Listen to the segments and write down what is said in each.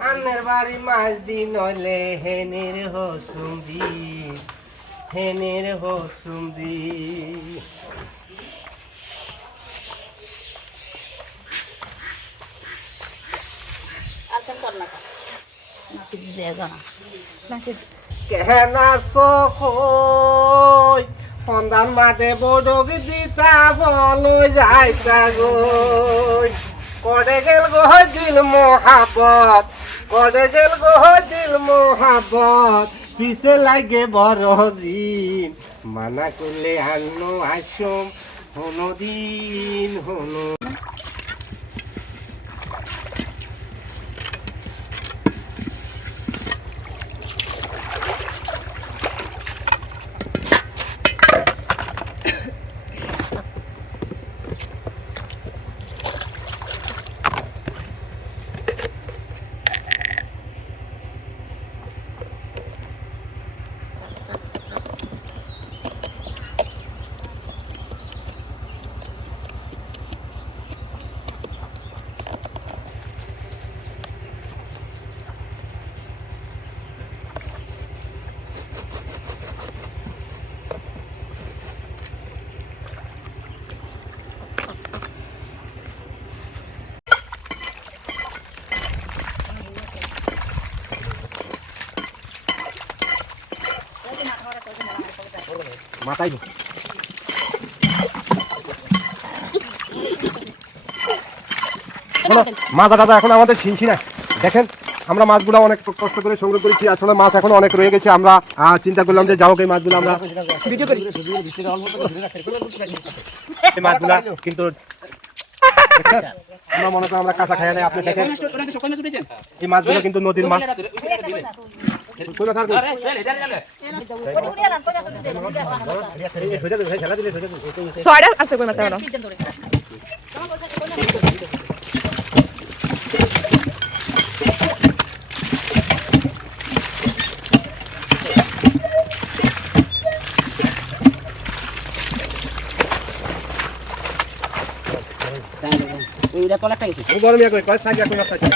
আন্নের বাড়ি মাছ দিন হলে হেনের হসুম দি কেনা সই সন্ধান মাঠে বড়ক দিতা বলো যাইতা গই করে গেল গো দিল মোহাবত পিছে লাগে বড় দিন মানা করলে আনো আসম হনো দিন হনো মাথায় মাছ দাদা এখন আমাদের ছিনছি না দেখেন আমরা মাছগুলো অনেক কষ্ট করে সংগ্রহ করেছি আসলে মাছ এখন অনেক রয়ে গেছে আমরা চিন্তা করলাম যে যাও এই মাছগুলো আমরা ভিডিও করি এই মাছগুলো কিন্তু আমরা মনে করি আমরা কাঁচা খাই না আপনি দেখেন এই মাছগুলো কিন্তু নদীর মাছ আছে কই মাছ ওইটা কলাটা গেছে ও গরম ইয়া কই কয় সাইয়া কই মাছ আছে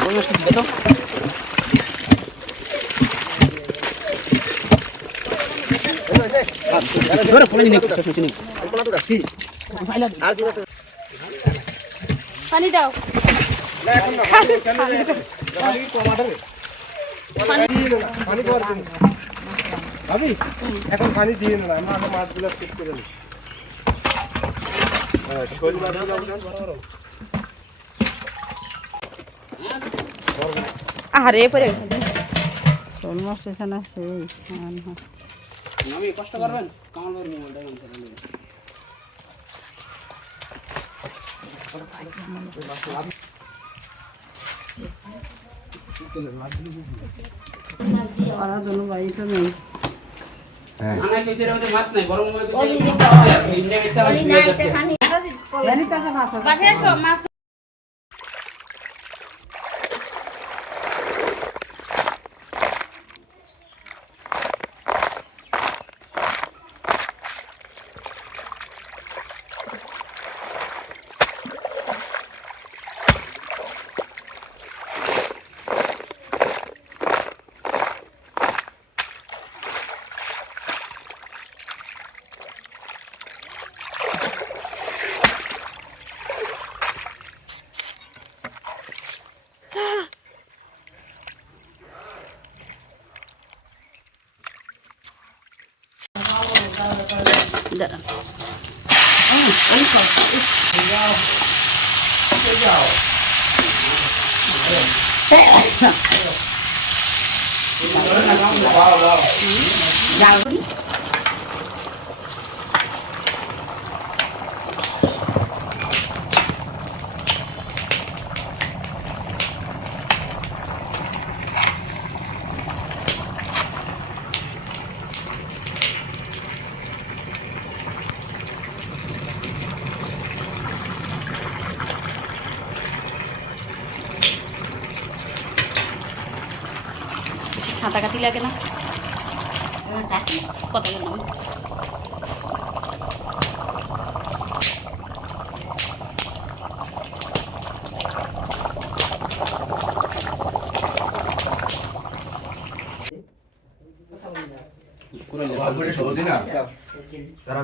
ওই মাছ দিবে তো ধরে ফোনে নিয়ে কিছু কিছু নেই পানি দাও না এখন না পানি কমা দেবে পানি কর দিন ভাবি এখন পানি দিয়ে না আমরা মাছগুলো চেক করে নিই শোল আরে পরে শোল মাছ এসে না সেই আমি কষ্ট করবেন কামাল মোবাইলটা অন করে নিন ওরা দুনো ভাই তো নেই আনা কইছে রে মাছ নাই গরম হয়ে গেছে ইন্ডিয়া বেসা লাগে জানি তাছে মাছ আছে বাসায় এসো মাছ দাঁড়ান হাতাকাতি লাগে না কত গেলাম তারা